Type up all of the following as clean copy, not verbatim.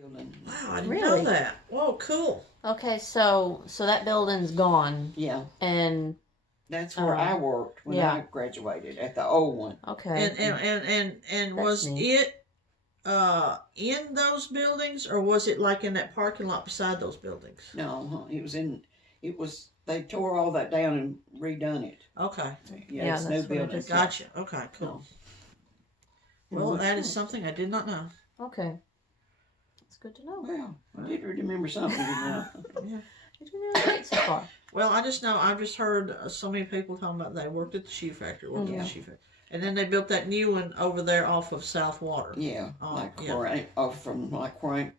building. Wow, I didn't know that. Whoa, cool. Okay, so that building's gone. Yeah. And that's where I worked when I graduated, at the old one. Okay. And was it in those buildings, or was it like in that parking lot beside those buildings? No, it was they tore all that down and redone it. Okay. Yeah, it's new building. Gotcha. Okay, cool. No. Well, that is something I did not know. Okay. That's good to know. Well, I did remember something. Yeah. Did you know that so far? Well, I just know, I've just heard so many people talking about they worked at the shoe factory, and then they built that new one over there off of South Water. Yeah, from Marine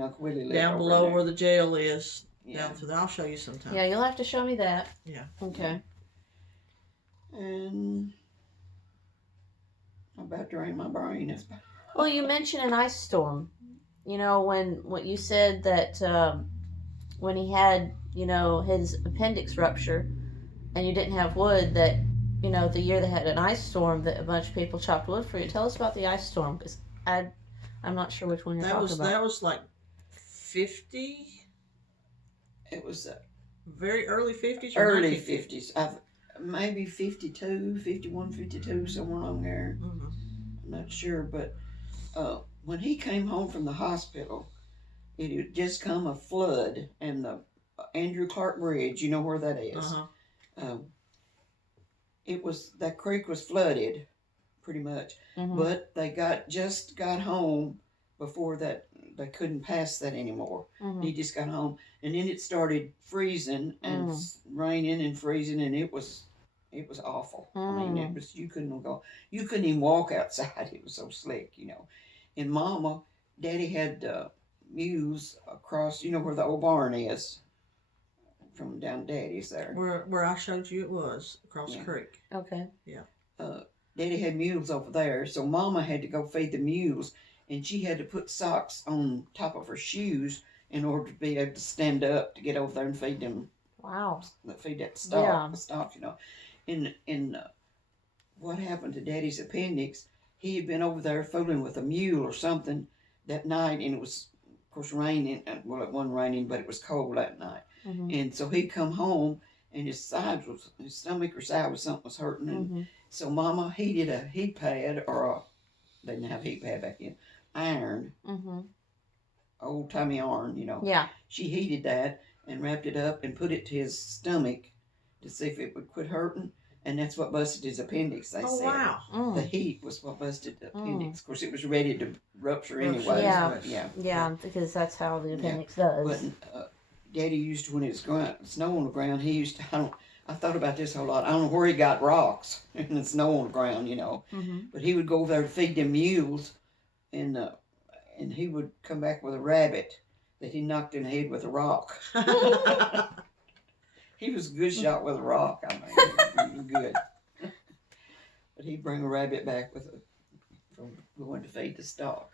Uncle Willie lived down below there. Where the jail is. Yeah. Down through there. I'll show you sometime. Yeah, you'll have to show me that. Yeah. Okay. And I'm about to drain my brain. Well, you mentioned an ice storm. You know, what you said that when he had, his appendix rupture and you didn't have wood, that, the year they had an ice storm that a bunch of people chopped wood for you. Tell us about the ice storm, because I'm not sure which one you're talking about. That was like 50? It was very early 50s? Early 50s. Maybe 52, 51, 52, somewhere along there. Mm-hmm. I'm not sure, but when he came home from the hospital, it had just come a flood, and the Andrew Clark Bridge, you know where that is. Uh-huh. That creek was flooded, pretty much. Mm-hmm. But they just got home before that. They couldn't pass that anymore. Mm-hmm. He just got home, and then it started freezing and raining and freezing, and it was awful. I mean, you couldn't even walk outside. It was so slick, And Daddy had mules across, where the old barn is, from down Daddy's there. Where I showed you it was, across the creek. Okay. Yeah. Daddy had mules over there, so Mama had to go feed the mules, and she had to put socks on top of her shoes in order to be able to stand up to get over there and feed them. Wow. Feed that stock, the stock, And what happened to Daddy's appendix, he had been over there fooling with a mule or something that night, and it was, of course, raining. Well, it wasn't raining, but it was cold that night. Mm-hmm. And so he'd come home, and his stomach or side was hurting. And so Mama heated a heat pad, they didn't have a heat pad back then, iron, old-timey iron, Yeah. She heated that and wrapped it up and put it to his stomach to see if it would quit hurting. And that's what busted his appendix, they said. Oh, wow. The heat was what busted the appendix. Of course, it was ready to rupture anyway. Yeah, because that's how the appendix does. But Daddy used to, when it was snow on the ground, he used to, I thought about this a whole lot. I don't know where he got rocks and the snow on the ground, But he would go over there to feed them mules, and he would come back with a rabbit that he knocked in the head with a rock. He was a good shot with a rock. I mean, he was good. But he'd bring a rabbit back from going to feed the stock.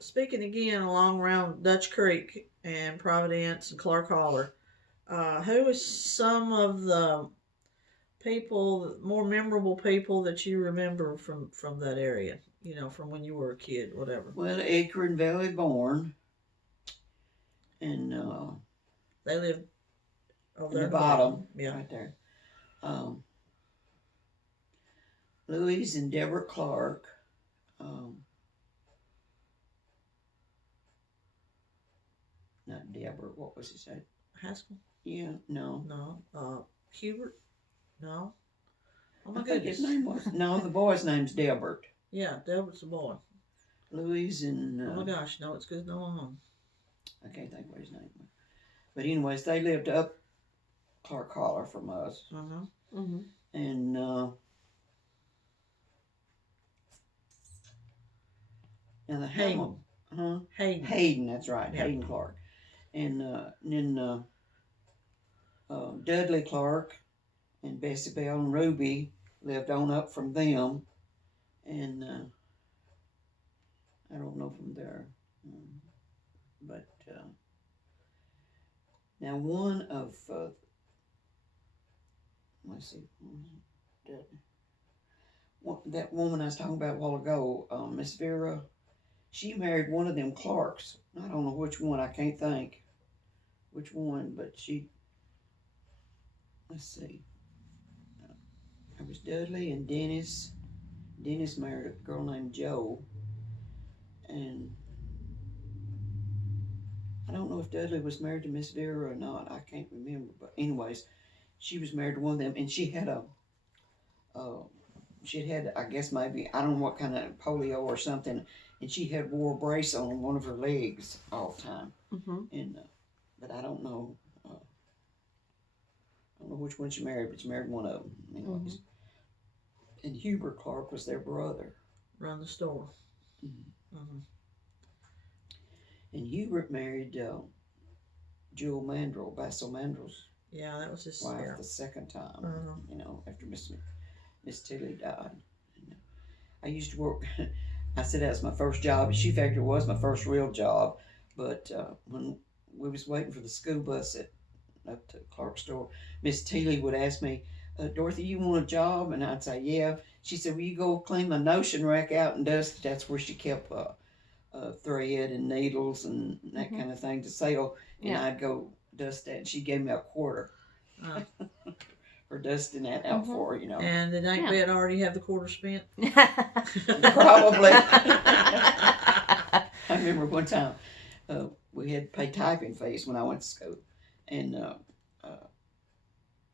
Speaking again along around Dutch Creek and Providence and Clark Holler, who is some of the more memorable people that you remember from that area? From when you were a kid, whatever. Well, Edgar and Valley Born, and they lived over there at the bottom, yeah, right there. Louise and Deborah Clark. Not Deborah. What was his name? Haskell? Yeah. No. No. Hubert? No. Oh my I goodness. His name was. No, the boy's name's Delbert. Yeah, Delbert's the boy. Louise and. Oh my gosh! No, it's good. No. I can't think what his name was. But anyways, they lived up Clark Holler from us. And and the Hayden. Hayden, that's right. Yeah. Hayden Clark. And then Dudley Clark and Bessie Bell and Ruby lived on up from them. And I don't know from there. But now one of, let's see, that woman I was talking about a while ago, Miss Vera, she married one of them Clarks. I don't know which one. I can't think which one, but she. Let's see. It was Dudley and Dennis. Dennis married a girl named Jo, and I don't know if Dudley was married to Miss Vera or not. I can't remember. But anyways, she was married to one of them, and she had she'd had, I guess maybe, I don't know what kind of polio or something, and she had wore a brace on one of her legs all the time. And but I don't know. I don't know which one she married, but she married one of them. Anyways. And Hubert Clark was their brother. Run the store. And Hubert married Jewel Mandrell, Basil Mandrell's Yeah, that was his wife the second time. You know, after Miss Tilly died. And I used to work. I said that was my first job. She factory was my first real job, but when we was waiting for the school bus up to Clark's store, Miss Tilly would ask me, Dorothy, you want a job? And I'd say, yeah. She said, will you go clean my notion rack out and dust it? That's where she kept thread and needles and that kind of thing to sell. And I'd go dust that. And she gave me a quarter for dusting that out for her, you know. And did Aunt Bet already have the quarter spent? Probably. I remember one time we had to pay typing fees when I went to school. And it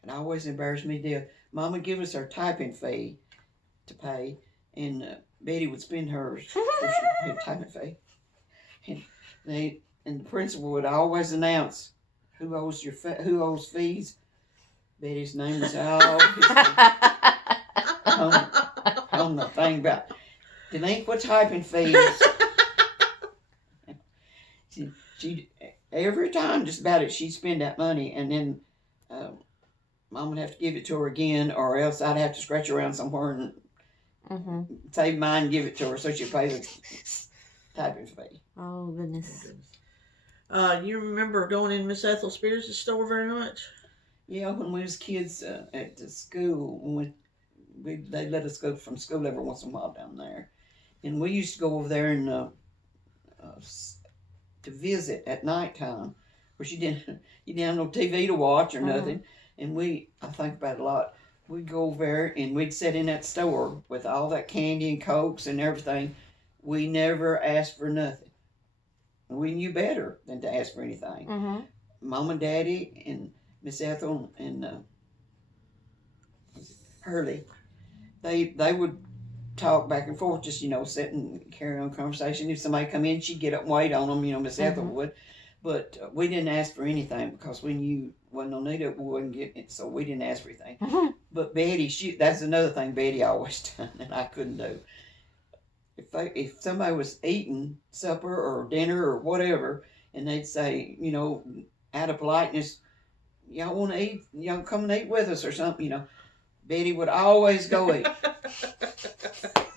always embarrassed me to death. Mom would give us our typing fee to pay, and Betty would spend hers for typing fee. And the principal would always announce who owes fees. Betty's name was on the thing about delinquent typing fees. She every time just about it she'd spend that money, and then Mom would have to give it to her again, or else I'd have to scratch around somewhere and save mine and give it to her so she'd pay the typing fee. Oh, goodness. You remember going in Miss Ethel Spears' store very much? Yeah, when we was kids at the school, when they let us go from school every once in a while down there, and we used to go over there and to visit at nighttime, where you didn't have no TV to watch or nothing, and I think about it a lot. We'd go over there and we'd sit in that store with all that candy and Cokes and everything. We never asked for nothing. We knew better than to ask for anything. Mom and Daddy and Miss Ethel and Hurley, they would talk back and forth, just, sit and carry on conversation. If somebody come in, she'd get up and wait on them, Miss Ethel would. But we didn't ask for anything because we knew wasn't no need of, we wasn't getting it, so we didn't ask for anything. But Betty, that's another thing Betty always done that I couldn't do. If somebody was eating supper or dinner or whatever, and they'd say, out of politeness, y'all want to eat? Y'all come and eat with us or something, Betty would always go eat.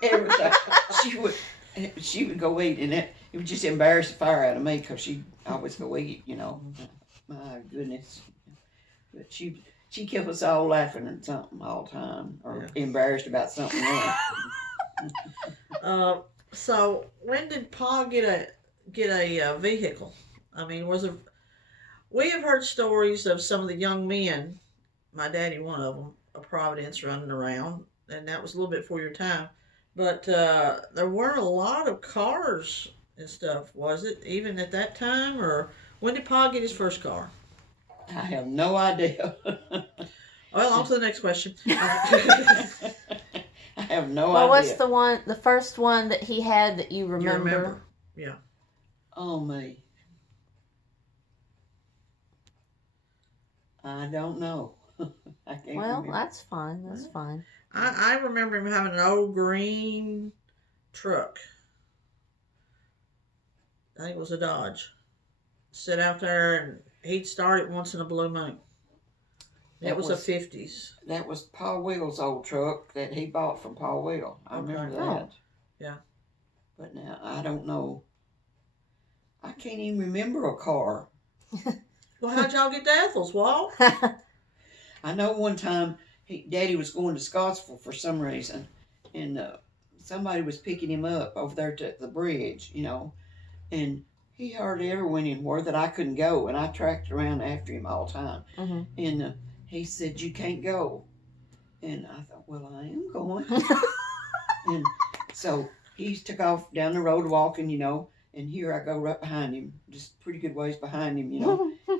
Every time she would go eat, and it would just embarrass the fire out of me because she'd always go eat, My goodness. But she kept us all laughing at something all the time, or embarrassed about something else. So when did Pa get a vehicle? I mean, we have heard stories of some of the young men, my daddy one of them, of Providence, running around, and that was a little bit before your time. But there weren't a lot of cars and stuff, was it? Even at that time, or when did Pa get his first car? I have no idea. Well, on to the next question. I have no idea. Well, what's the first one that he had that you remember? You remember? Yeah. Oh, me. I don't know. I can't remember. That's fine. That's fine. I remember him having an old green truck. I think it was a Dodge. Sit out there, and he'd start it once in a blue moon. It was a 50s. That was Pa Will's old truck that he bought from Pa Will. I remember that. Oh. Yeah. But now, I don't know. I can't even remember a car. Well, how'd y'all get to Ethel's, Walt? I know one time Daddy was going to Scottsville for some reason, and somebody was picking him up over there to the bridge, and he hardly ever went anywhere that I couldn't go, and I tracked around after him all the time. And he said, "You can't go," and I thought, "Well, I am going." And so he took off down the road walking, and here I go right behind him, just pretty good ways behind him.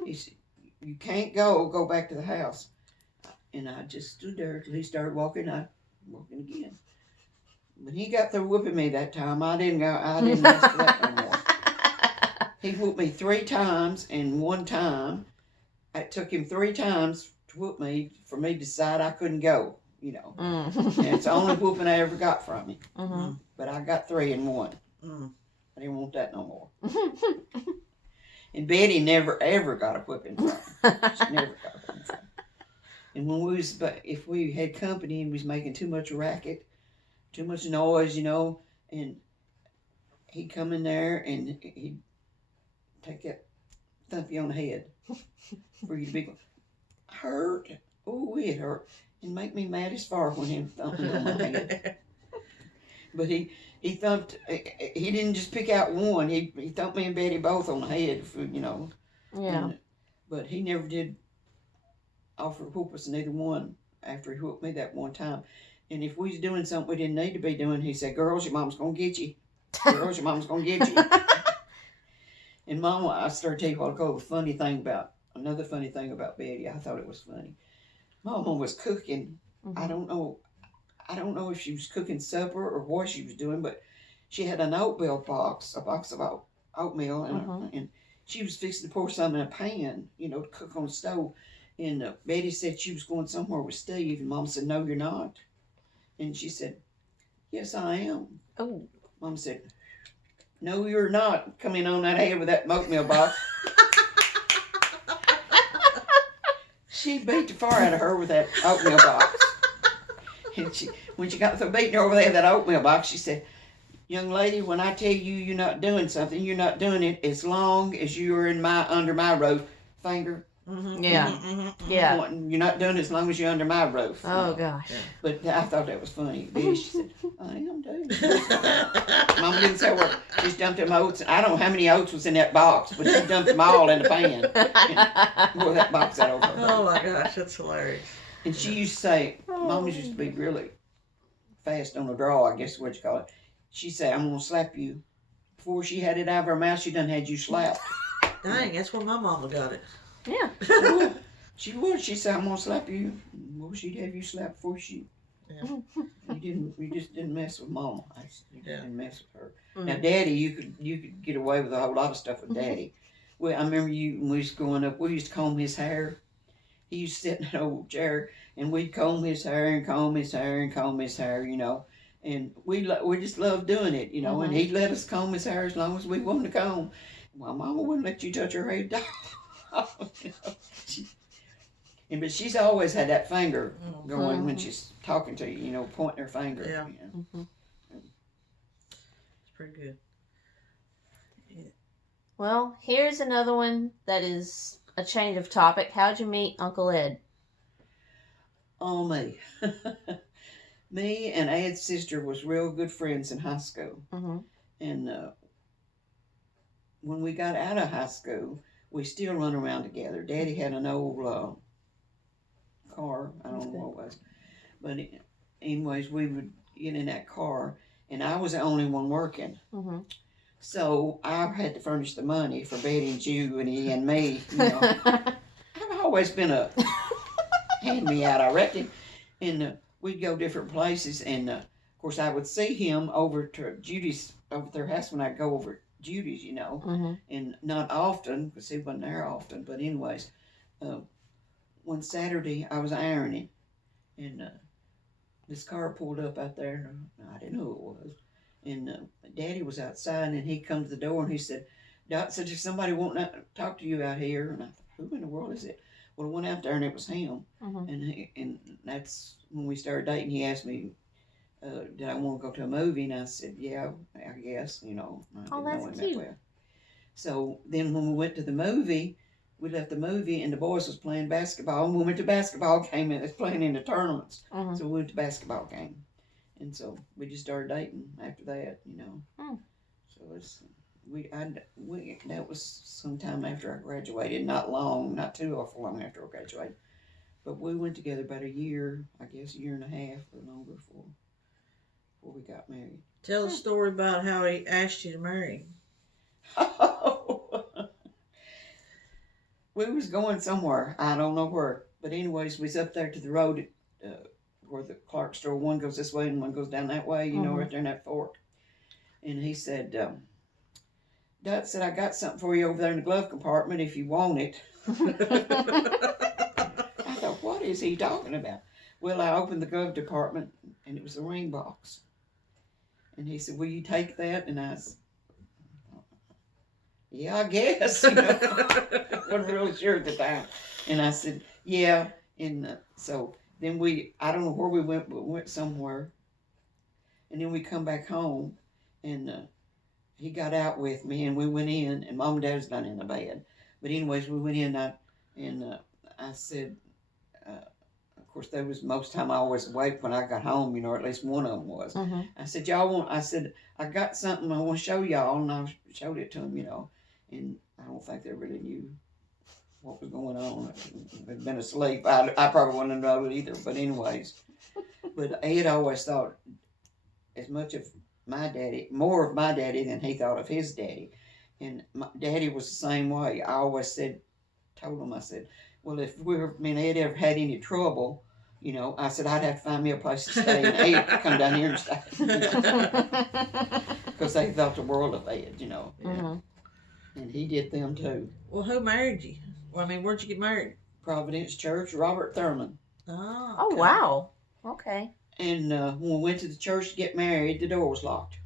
He said, "You can't go back to the house." And I just stood there till he started walking. I walking again. But he got through whooping me that time. I didn't ask for that no more. He whooped me 3 times, and one time, it took him 3 times to whoop me for me to decide I couldn't go, And it's the only whooping I ever got from him. But I got 3 in one. I didn't want that no more. And Betty never ever got a whipping from him. She never got a whipping from him. And when if we had company and was making too much racket, too much noise, and he'd come in there and he'd take that, thump you on the head for you to be hurt. Oh, it hurt. And make me mad as far when he thumped me on my head. But he thumped, he didn't just pick out one. He thumped me and Betty both on the head, Yeah. But he never did offer to whoop us, neither one, after he whooped me that one time. And if we was doing something we didn't need to be doing, he said, "Girls, your mom's going to get you. Girls, your mom's going to get you." And Mama, I started to tell you a while ago, another funny thing about Betty. I thought it was funny. Mama was cooking. I don't know if she was cooking supper or what she was doing, but she had an oatmeal box, a box of oatmeal, and she was fixing to pour some in a pan, to cook on the stove. And Betty said she was going somewhere with Steve, and Mom said, "No, you're not." And she said, "Yes, I am." Oh. Mom said, "No, you're not coming on that head with that oatmeal box." She beat the fire out of her with that oatmeal box. And when she got through beating her over there with that oatmeal box, she said, "Young lady, when I tell you you're not doing something, you're not doing it as long as you're under my roof." Finger. Yeah. Yeah. You're not doing it as long as you're under my roof. Oh, gosh. But I thought that was funny. She said, "I am doing it." Mama didn't say what. She dumped them oats. I don't know how many oats was in that box, but she dumped them all in the pan. And wore that box out over her. Oh my gosh, that's hilarious. And she used to say, Mama used to be really fast on the draw, I guess is what you call it. She'd say, "I'm going to slap you." Before she had it out of her mouth, she done had you slapped. Dang, that's when my mama got it. Yeah. She would. She said, "I'm going to slap you." Well, she'd have you slapped before she... Yeah. You just didn't mess with Mama. You didn't mess with her. Mm. Now, Daddy, you could get away with a whole lot of stuff with Daddy. Well, I remember when we was growing up, we used to comb his hair. He used to sit in that old chair, and we'd comb his hair and comb his hair and comb his hair, And we just loved doing it, And he'd let us comb his hair as long as we wanted to comb. Well, Mama wouldn't let you touch her head. But she's always had that finger going when she's talking to you, pointing her finger. Yeah. It's pretty good. Yeah. Well, here's another one that is a change of topic. How'd you meet Uncle Ed? Oh, me. Me and Ed's sister was real good friends in high school. And when we got out of high school, we still run around together. Daddy had an old car. I don't know what it was. But anyways, we would get in that car, and I was the only one working. So I had to furnish the money for Betty and you and he and me. I've always been a hand-me-out, I reckon. And we'd go different places, and of course I would see him over to Judy's, over their house when I'd go over to Judy's, and not often, because he wasn't there often, but anyways, one Saturday I was ironing, and this car pulled up out there, and I didn't know who it was, and Daddy was outside, and he come to the door, and he said, "Doc said, if somebody won't talk to you out here," and I thought, who in the world is it? Well, I went out there, and it was him, and that's when we started dating. He asked me, did I want to go to a movie, and I said, yeah, I guess, I didn't know him that well. So then when we went to the movie, we left the movie, and the boys was playing basketball, and we went to basketball game, and it's playing in the tournaments. So we went to basketball game, And so we just started dating after that, you know. So that was sometime after I graduated, not long, not too awful long after I graduated. But we went together about a year, I guess, a year and a half or longer before we got married. Tell a story about how he asked you to marry him. We was going somewhere, I don't know where, but anyways, we was up there to the road where the Clark store, one goes this way and one goes down that way, you know, right there in that fork. And he said, Dot said, I got something for you over there in the glove compartment if you want it. I thought, what is he talking about? Well, I opened the glove compartment and it was a ring box. And he said, will you take that? And I said, yeah, I guess. You know, I wasn't really sure at the time. And I said, yeah. And so then I don't know where we went, but we went somewhere. And then we come back home and he got out with me and we went in and Mom and Dad was not in the bed. But anyways, we went in and I said, of course, there was most time I was awake when I got home, you know, or at least one of them was. I said, I said, I got something I want to show y'all. And I showed it to them, you know. And I don't think they really knew what was going on. They'd been asleep. I probably wouldn't have known it either. But anyways, but Ed always thought as much of my daddy, more of my daddy than he thought of his daddy. And my daddy was the same way. I always told him, I said, well, if me and Ed ever had any trouble, you know, I said, I'd have to find me a place to stay and Ed could come down here and stay. Because they thought the world of Ed, you know. And he did them too. Well, who married you? Well, I mean, where'd you get married? Providence Church, Robert Thurman. Oh, okay. Oh, wow. Okay. And when we went to the church to get married, the door was locked.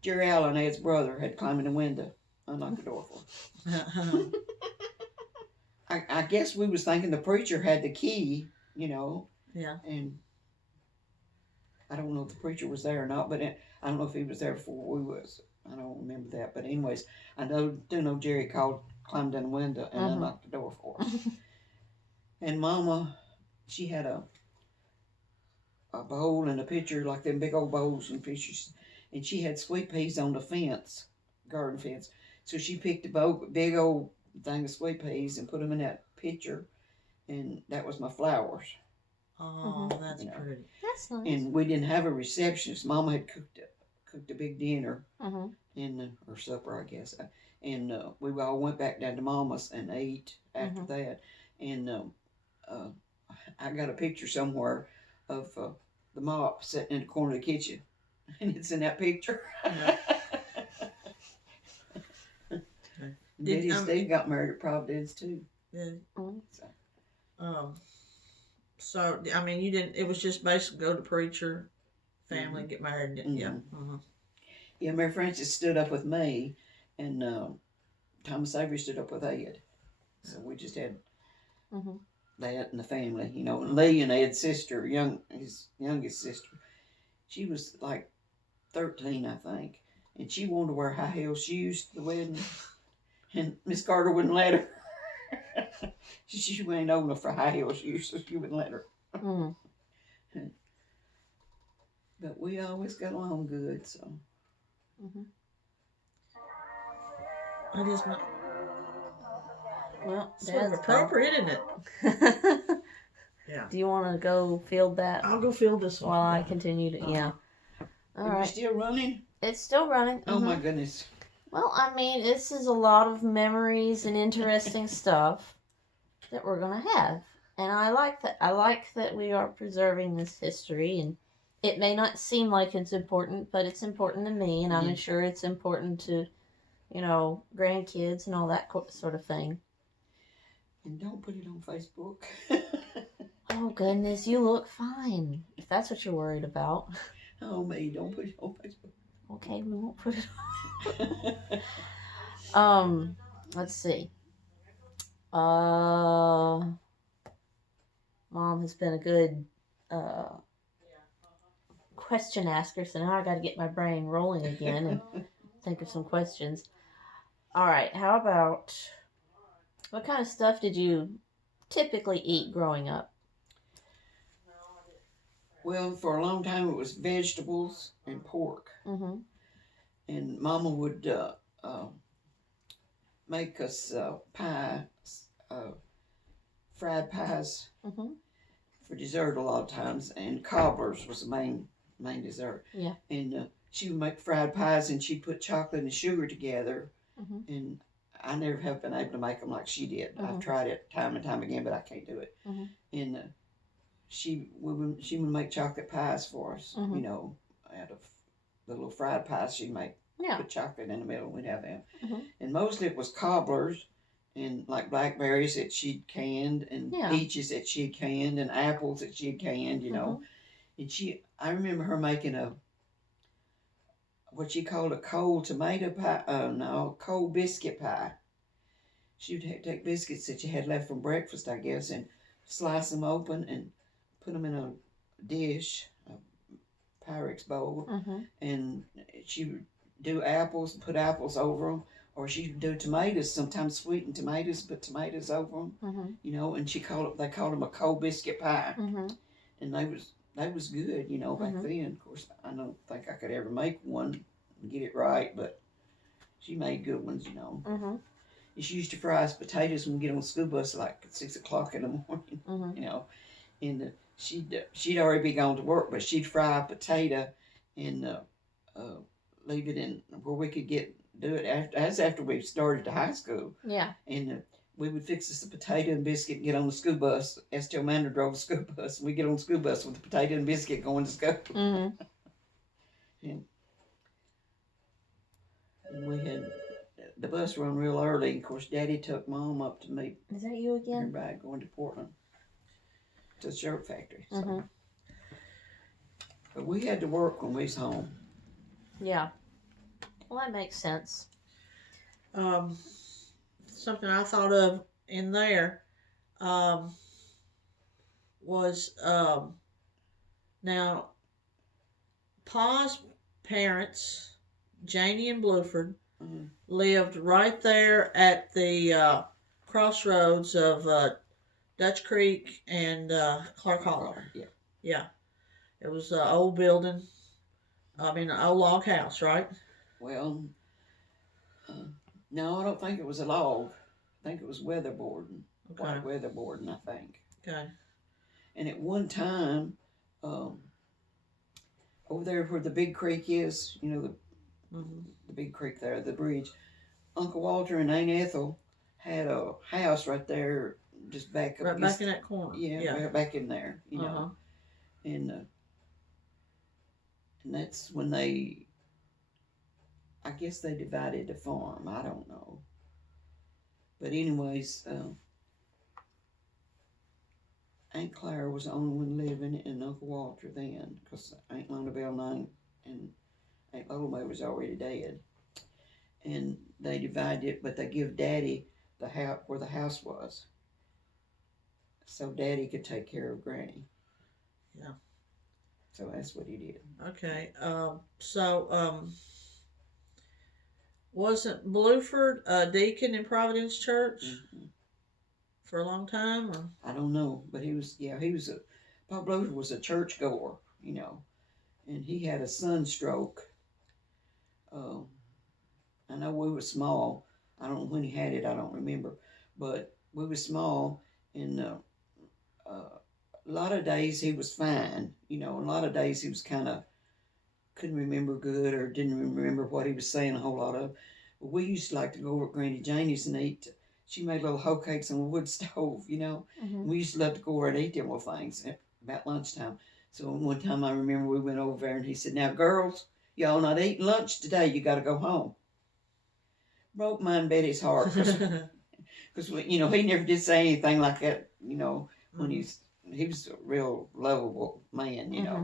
Jerry Allen, Ed's brother, had climbed in the window, unlocked the door for him. I guess we was thinking the preacher had the key, you know. Yeah. And I don't know if the preacher was there or not, but I don't know if he was there before we was. I don't remember that. But anyways, I do know Jerry climbed down the window and unlocked the door for us. And Mama, she had a bowl and a pitcher, like them big old bowls and pitchers. And she had sweet peas on the fence, garden fence. So she picked a big old thing of sweet peas and put them in that pitcher. And that was my flowers. Oh, that's pretty. That's nice. And we didn't have a receptionist. Mama had cooked a big dinner or supper, I guess. And we all went back down to Mama's and ate after that. And I got a picture somewhere of the mop sitting in the corner of the kitchen. And it's in that picture. Betty and Steve got married at Providence too. Yeah. So I mean, you didn't. It was just basically go to preacher, family, get married. Yeah. Yeah, Mary Frances stood up with me, and Thomas Avery stood up with Ed. So we just had that in the family, you know. And Lee and Ed's sister, his youngest sister, she was like 13, I think, and she wanted to wear high heel shoes to the wedding, and Miss Carter wouldn't let her. She went old enough for high heel shoes, so she wouldn't let her. But we always got along good, so. I just well, sort of appropriate, isn't it? Yeah. Do you want to go field that? I'll go field this one while I continue to. Yeah. All right. Still running? It's still running. Oh my goodness. Well, I mean, this is a lot of memories and interesting stuff that we're gonna have, and I like that. I like that we are preserving this history, and it may not seem like it's important, but it's important to me, and I'm sure it's important to, grandkids and all that sort of thing. And don't put it on Facebook. Oh goodness, you look fine. If that's what you're worried about. Oh me, don't put it on Facebook. Okay, we won't put it on. Let's see. Mom has been a good question asker, so now I got to get my brain rolling again and think of some questions. All right, how about, what kind of stuff did you typically eat growing up? Well, for a long time it was vegetables and pork, Mm-hmm. and Mama would make us uh, fried pies Mm-hmm. for dessert a lot of times, and cobblers was the main dessert. Yeah. And she would make fried pies, and she'd put chocolate and sugar together, Mm-hmm. and I never have been able to make them like she did. Mm-hmm. I've tried it time and time again, but I can't do it. Mm-hmm. And she would make chocolate pies for us, Mm-hmm. out of the little fried pies she'd make. Yeah. Put chocolate in the middle, we'd have them. Mm-hmm. And mostly it was cobblers and like blackberries that she'd canned, and Yeah. peaches that she'd canned, and apples that she'd canned, Mm-hmm. And I remember her making what she called a cold tomato pie, no, cold biscuit pie. She would take biscuits that you had left from breakfast, I guess, and slice them open and put them in a dish, a Pyrex bowl, Mm-hmm. and she would do apples, put apples over them, or she would do tomatoes, sometimes sweetened tomatoes, put tomatoes over them, Mm-hmm. and they called them a cold biscuit pie, Mm-hmm. and they was good, back Mhm. then. Of course, I don't think I could ever make one and get it right, but she made good ones. Mm-hmm. And she used to fry us potatoes when we get on the school bus like at 6 o'clock in the morning, Mm-hmm. and she'd already be gone to work, but she'd fry a potato and leave it in where we could do it after we started to high school, Yeah. and we would fix us a potato and biscuit and get on the school bus. Estelle Mander drove the school bus, and we get on the school bus with the potato and biscuit going to school. Mm-hmm. And we had the bus run real early. Of course, Daddy took Mom up to meet Is that you again? everybody going to Portland to the shirt factory. So. Mm-hmm. But we had to work when we was home. Yeah. Well, that makes sense. Something I thought of in there was now Pa's parents, Janie and Bluford, Mm-hmm. lived right there at the crossroads of Dutch Creek and Clark Hollow. Yeah. Yeah. It was an old building. An old log house, right? Well, no, I don't think it was a log. I think it was weatherboarding. Okay. White weatherboarding, I think. Okay. And at one time, over there where the big creek is, the big creek there, the bridge, Uncle Walter and Aunt Ethel had a house right there, just back up. Right back in that corner. Yeah, right back in there, Uh-huh. And that's when I guess they divided the farm. I don't know. But anyways, Aunt Clara was the only one living, and Uncle Walter then, because Aunt Lona Bell and Aunt Lola May was already dead. And they divided it, but they give Daddy the house where the house was, so Daddy could take care of Granny. Yeah. So that's what he did. Okay. Wasn't Bluford a deacon in Providence Church for a long time? Or? I don't know, but Bob Bluford was a church goer, and he had a sunstroke. I know we were small. I don't know when he had it. I don't remember, but we were small, and a lot of days he was fine. A lot of days he was kind of couldn't remember good or didn't remember what he was saying a whole lot of. But we used to like to go over at Granny Janie's and eat. She made little hoe cakes on a wood stove, Mm-hmm. We used to love to go over and eat them little things at about lunchtime. So one time I remember we went over there and he said, "Now girls, y'all not eating lunch today. You got to go home." Broke mine Betty's heart because he never did say anything like that. When he was a real lovable man, Mm-hmm.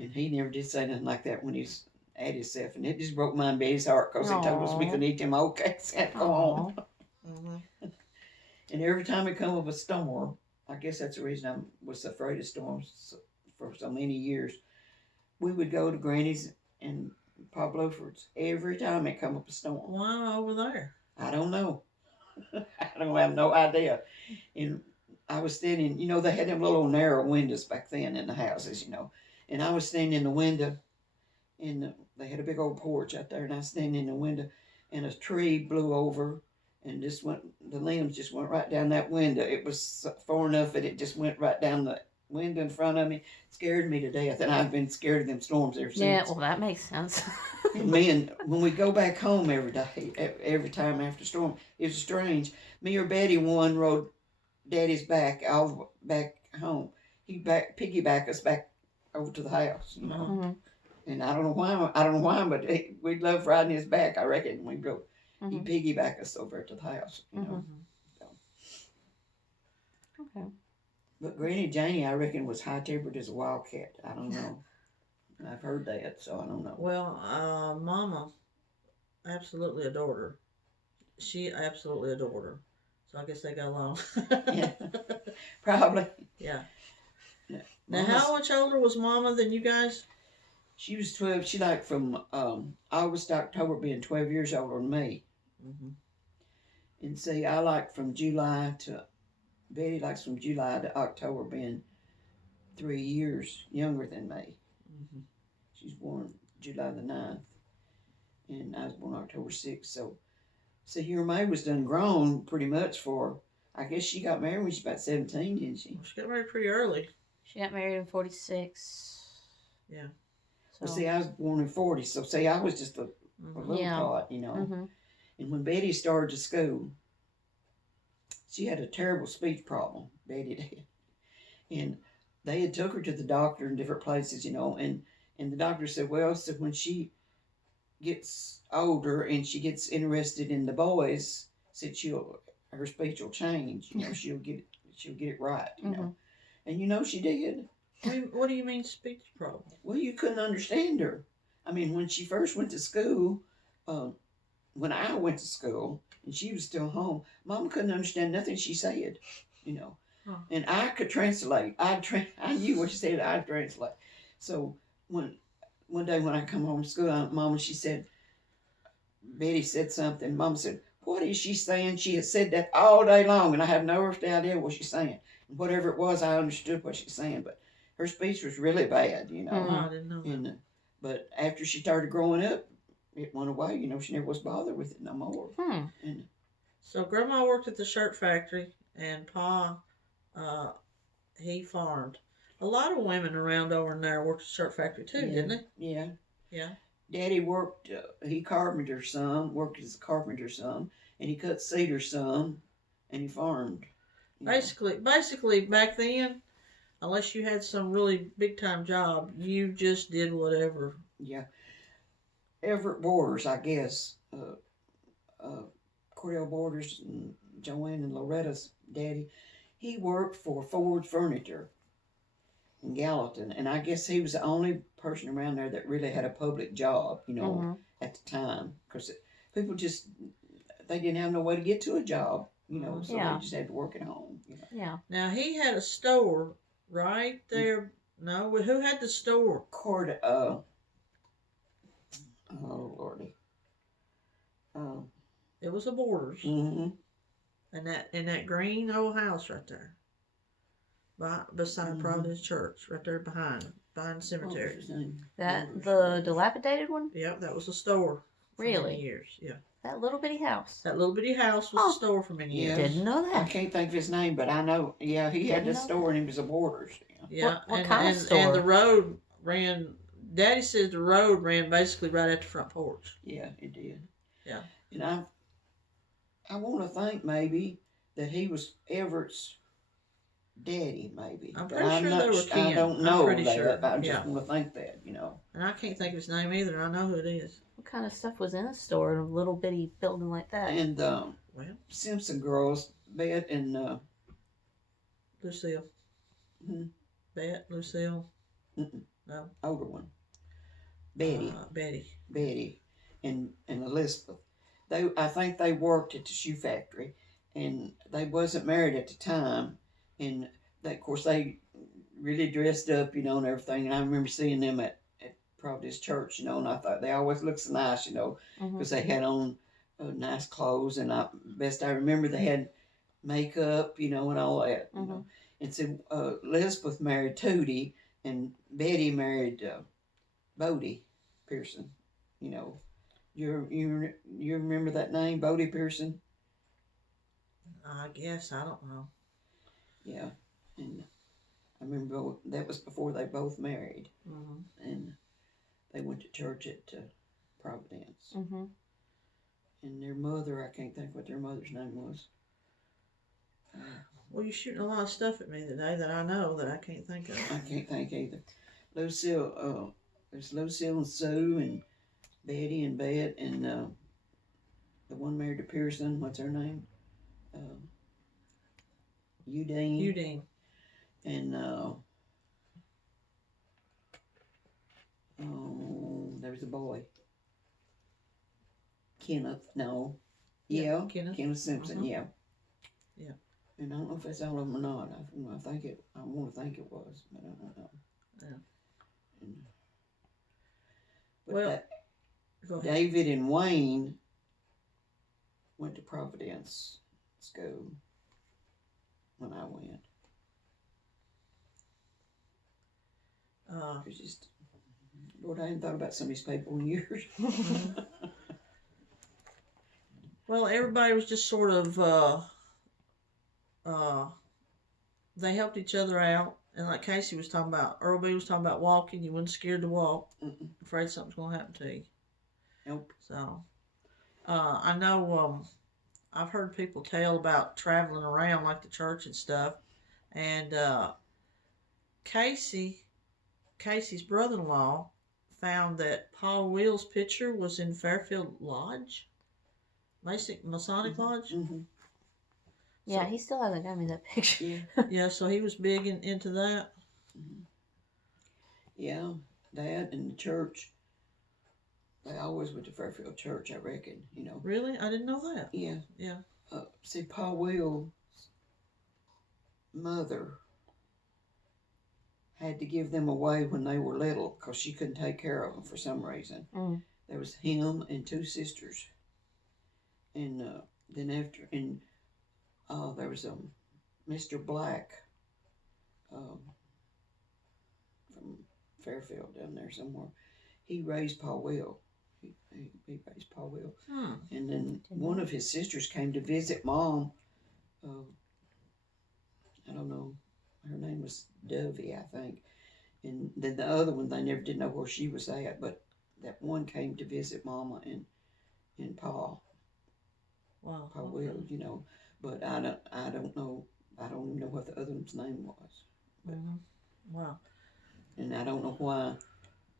and he never did say nothing like that when he was at himself, and it just broke mine Betty's heart because he told us we couldn't eat them old cakes and go home. Mm-hmm. And every time it come up a storm, I guess that's the reason I was afraid of storms for so many years. We would go to Granny's and Pa Bluford's every time it come up a storm. Why over there? I don't know. I don't have no idea. And I was standing, they had them little narrow windows back then in the houses, And I was standing in the window, and they had a big old porch out there, and I was standing in the window, and a tree blew over, and just went, the limbs just went right down that window. It was far enough that it just went right down the window in front of me. Scared me to death, and I've been scared of them storms ever since. Yeah, well, that makes sense. And when we go back home every day, every time after storm, it was strange. Me or Betty one rode Daddy's back all back home. He piggyback us back over to the house, you know. Mm-hmm. And I don't know why, but we loved riding his back. I reckon we go. Mm-hmm. He piggyback us over to the house, you know. Mm-hmm. Okay. But Granny Janie, I reckon, was high tempered as a wildcat. I don't know. I've heard that, so I don't know. Well, Mama absolutely adored her. She absolutely adored her. So I guess they got along. Yeah, probably. Yeah. Yeah. Now, how much older was Mama than you guys? She was 12. She liked from August to October being 12 years older than me. Mm-hmm. And see, I like from July to, Betty likes from July to October being 3 years younger than me. Mm-hmm. She's born July the 9th, and I was born October 6th. So, your May was done grown pretty much for, I guess she got married when she was about 17, didn't she? Well, she got married pretty early. She got married in 46. Yeah. So. Well, see, I was born in 40, so see, I was just a little tot, you know. Mm-hmm. And when Betty started to school, she had a terrible speech problem, Betty did. And they had took her to the doctor in different places, you know, and the doctor said, well, so when she gets older and she gets interested in the boys, said her speech will change, you know, she'll get it right, you know. And you know she did. What do you mean speech problem? Well, you couldn't understand her. I mean, when she first went to school, when I went to school and she was still home, Mama couldn't understand nothing she said, you know. Huh. And I could translate. I knew what she said. I'd translate. So one day when I come home from school, Mama, she said, Betty said something. Mama said, what is she saying? She has said that all day long, and I have no idea what she's saying. Whatever it was, I understood what she's saying, but her speech was really bad, you know. Oh, I didn't know that. And, but after she started growing up, it went away. You know, she never was bothered with it no more. And so Grandma worked at the shirt factory, and Pa, he farmed. A lot of women around over in there worked at the shirt factory too, didn't they? Yeah. Yeah. Daddy worked, he carpentered some, worked as a carpenter some, and he cut cedar some, and he farmed. Basically, back then, unless you had some really big time job, you just did whatever. Yeah. Everett Borders, I guess, Cordell Borders and Joanne and Loretta's daddy, he worked for Ford Furniture in Gallatin, and I guess he was the only person around there that really had a public job, you know, at the time, because people just, they didn't have no way to get to a job, you know, so they just had to work at home, you know. Yeah. Now, he had a store right there. No, who had the store? Oh, Lordy. It was a Borders. Mm-hmm. And that green old house right there. Beside Providence Church, right there behind the cemetery. The dilapidated one? Yep, that was a store. For really? many years, yeah. That little bitty house. That little bitty house was a store for many years. Didn't know that. I can't think of his name, but I know. Yeah, he had this store and he was a Borders. Yeah. What kind of store? And the road ran. Daddy says the road ran basically right at the front porch. Yeah, it did. Yeah. And I want to think maybe that he was Everett's daddy, maybe. I'm pretty sure they were kin. I don't know I'm pretty that. sure. I just want to think that, you know. And I can't think of his name either. I know who it is. What kind of stuff was in a store in a little bitty building like that? And well, Simpson girls, Bet and Lucille. Bet, Lucille. No. Older one. Betty. Betty. And Elizabeth. I think they worked at the shoe factory, and they wasn't married at the time, and of course they really dressed up, you know, and everything. And I remember seeing them at Providence Church, you know, and I thought they always looked so nice, you know, because they had on nice clothes, and best I remember they had makeup, you know, and all that. You know. And so Elizabeth married Tootie, and Betty married Bodie Pearson. You know, you remember that name, Bodie Pearson? I guess I don't know. Yeah, and I remember that was before they both married, and they went to church at Providence. And their mother, I can't think what their mother's name was. Well, you're shooting a lot of stuff at me today that I know that I can't think of. I can't think either. Lucille, there's Lucille and Sue and Betty and Bet and the one married to Pearson. What's her name? Udine. Udine. And there was a boy. Kenneth. No. Yeah. Kenneth Simpson. Yeah. Yeah. And I don't know if that's all of them or not. I think it. I want to think it was, but I don't know. Yeah. But well, go ahead. David and Wayne went to Providence school when I went. It's just, Lord, I hadn't thought about some of these people in years. Well, everybody was just sort of, they helped each other out. And like Casey was talking about, Earl B was talking about walking. You wasn't scared to walk. Afraid something's going to happen to you. Nope. So, I know, I've heard people tell about traveling around like the church and stuff. And, Casey's brother-in-law found that Paul Will's picture was in Fairfield Lodge. Masonic Lodge? Yeah, he still hasn't got me that picture. Yeah. Yeah, so he was big into that. Yeah, Dad and the church. They always went to Fairfield Church, I reckon, you know. Really? I didn't know that. Yeah. Yeah. See, Paul Will's mother had to give them away when they were little because she couldn't take care of them for some reason. There was him and two sisters. And then after, and there was Mr. Black from Fairfield down there somewhere. He raised Paul Will. He raised Paul Will. And then one of his sisters came to visit Mom. I don't know. Her name was Dovey, I think. And then the other one, they never did know where she was at. But that one came to visit Mama and Paul. Wow. Paul Will, you know. But I don't know. I don't even know what the other one's name was. But, wow. And I don't know why.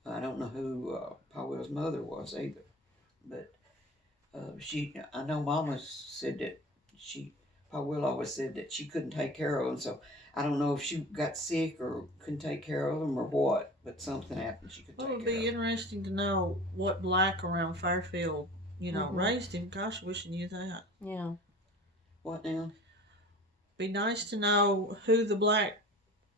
I don't know who Paul Will's mother was either. But I know Mama said that Paul Will always said that she couldn't take care of him. So I don't know if she got sick or couldn't take care of him or what. But something happened. She could take care of him. It would be interesting to know what Black around Fairfield, you know, raised him. Gosh, I wish I knew that. Yeah. What now? Be nice to know who the Black